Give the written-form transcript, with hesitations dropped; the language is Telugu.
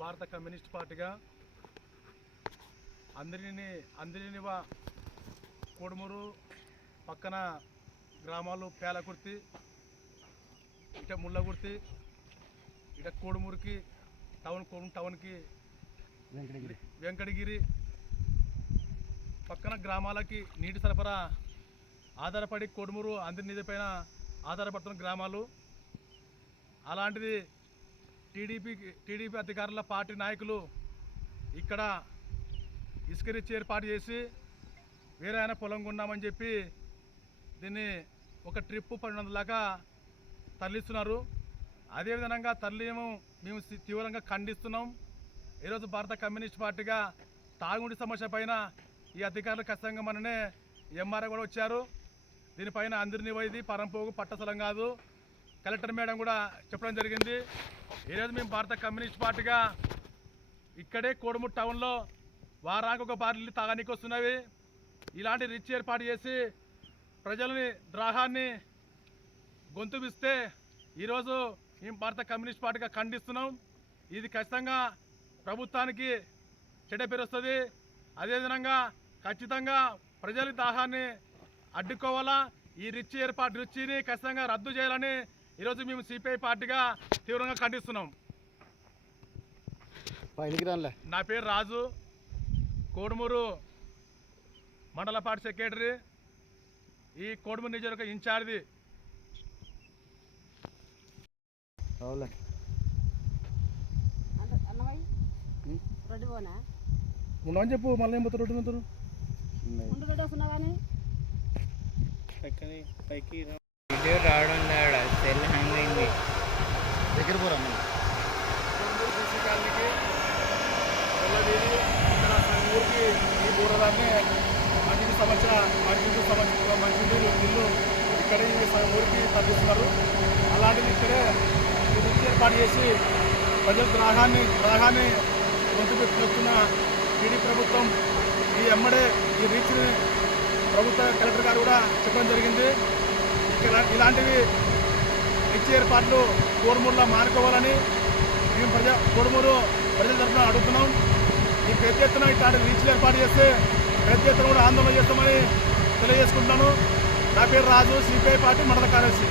భారత కమ్యూనిస్ట్ పార్టీగా అందినివ కోడుమూరు పక్కన గ్రామాలు పేలకుర్తి, ఇట ముళ్ళగుర్తి, ఇట కోడుమూరుకి టౌన్కి వెంకటగిరి పక్కన గ్రామాలకి నీటి సరఫరా ఆధారపడి కోడుమూరు అందినిధి పైన ఆధారపడుతున్న గ్రామాలు. అలాంటిది టీడీపీ అధికారుల పార్టీ నాయకులు ఇక్కడ ఇసుక రిచ్ ఏర్పాటు చేసి వేరే ఆయన పొలం కొన్నామని చెప్పి దీన్ని ఒక ట్రిప్పు 1200 దాకా తరలిస్తున్నారు. అదేవిధంగా తరలిము మేము తీవ్రంగా ఖండిస్తున్నాం. ఈరోజు భారత కమ్యూనిస్ట్ పార్టీగా తాగునీటి సమస్య పైన ఈ అధికారులు ఖచ్చితంగా మననే ఎంఆర్ఐ కూడా వచ్చారు. దీనిపైన అందినివైది పరంపోగు పట్టస్థలం కాదు, కలెక్టర్ మేడం కూడా చెప్పడం జరిగింది. ఈరోజు మేము భారత కమ్యూనిస్ట్ పార్టీగా ఇక్కడే కోడుమూరు టౌన్లో వారానికి ఒక బాటిల్ తాగనీకి వస్తున్నవి. ఇలాంటి రిచ్ ఏర్పాటు చేసి ప్రజలని ద్రాహాన్ని గొంతుపిస్తే ఈరోజు మేము భారత కమ్యూనిస్ట్ పార్టీగా ఖండిస్తున్నాం. ఇది ఖచ్చితంగా ప్రభుత్వానికి చెడ్డ పేరు వస్తుంది. అదేవిధంగా ఖచ్చితంగా ప్రజల దాహాన్ని అడ్డుకోవాలా, ఈ రిచ్ని ఖచ్చితంగా రద్దు చేయాలని ఈరోజు మేము సిపిఐ పార్టీగా తీవ్రంగా ఖండిస్తున్నాం. నా పేరు రాజు, కోడుమూరు మండల పార్టీ సెక్రటరీ, ఈ కోడుమూరు నియోజకవర్గ ఇన్ఛార్జి. ఉండని చెప్పు, మళ్ళీ ఏం పోతారు రోడ్డు పోతారు పైకి వీడియో రావడం లేడా, సెల్ హ్యాంగ్ అయింది. దగ్గర పోరా ఊరికి ఈ బూరదాన్ని మంచినీళ్ళు ఇల్లు ఇక్కడ ఊరికి తగ్గిస్తున్నారు. అలాంటిది ఇక్కడే ఏర్పాటు చేసి ప్రజల ద్రాహాన్ని గొంతు పెట్టుకొస్తున్న టీడీ ప్రభుత్వం ఈ ఎమ్మడే ఈ రీచ్ని ప్రభుత్వ కలెక్టర్ గారు కూడా చెప్పడం జరిగింది. ఇక్కడ ఇలాంటివి రిచ్ ఏర్పాట్లు కోడుమూరులో మానుకోవాలని మేము కోడుమూరు ప్రజల తరఫున అడుగుతున్నాం. ఈ పెద్ద ఎత్తున ఇట్లాంటి రీచ్లు ఏర్పాటు చేస్తే పెద్ద ఎత్తున కూడా ఆందోళన చేస్తామని తెలియజేసుకుంటున్నాను. నా పేరు రాజు, సిపిఐ పార్టీ మండల కార్యదర్శి.